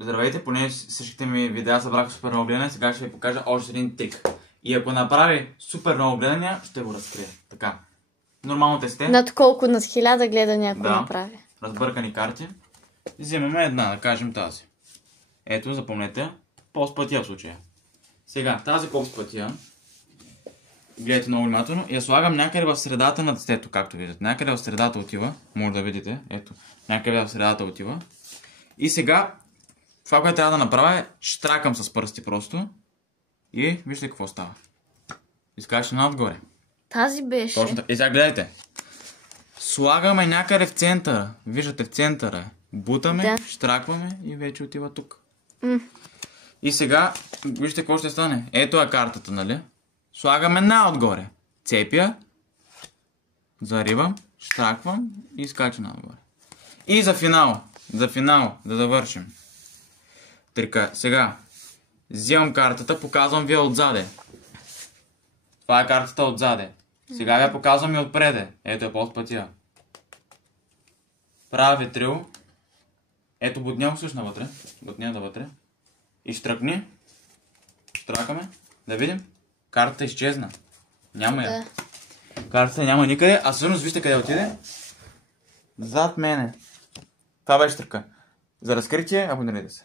Здравейте, понеже всичките ми видеа събраха супер много гледания, сега ще ви покажа още един трик. И ако направи супер много гледания, ще го разкрия. Така. Нормално тесте. Над колко? Над 1000 гледания, ако направи. Разбъркани карти. Взимаме една, да кажем тази. Ето, запомнете. Полз пътия в случая. Сега, тази полз пътия. Гледайте много внимателно. И я слагам някъде в средата на тестето, както виждате. Някъде в средата отива. Може да видите. Ето. Някъде в средата отива. И сега, това, което трябва да направя е, штракам с пръсти просто. И вижте какво става. Изкажеш една отгоре. Тази беше. Точно така. И сега гледайте. Слагаме някъде в центъра. Виждате, в центъра е. Бутаме, штракваме и вече отива тук. И сега, вижте какво ще стане. Ето е картата, нали? Слагаме една отгоре. Цепя, заривам, штраквам и изкачам отгоре. И за финал, да завършим. Трика. Сега, вземам картата, показвам ви отзаде. Това е картата отзаде. Сега ви показвам и отпреде. Ето е полз пътия. Правя ветрил. Ето бутня го слушна вътре. Бутня да вътре. И штръкни. Штракаме. Да видим. Картата изчезна. Няма я. Картата няма никъде. А всъщност вижте къде отиде. Зад мене. Това беше тръка. За разкритие, абонирайте се.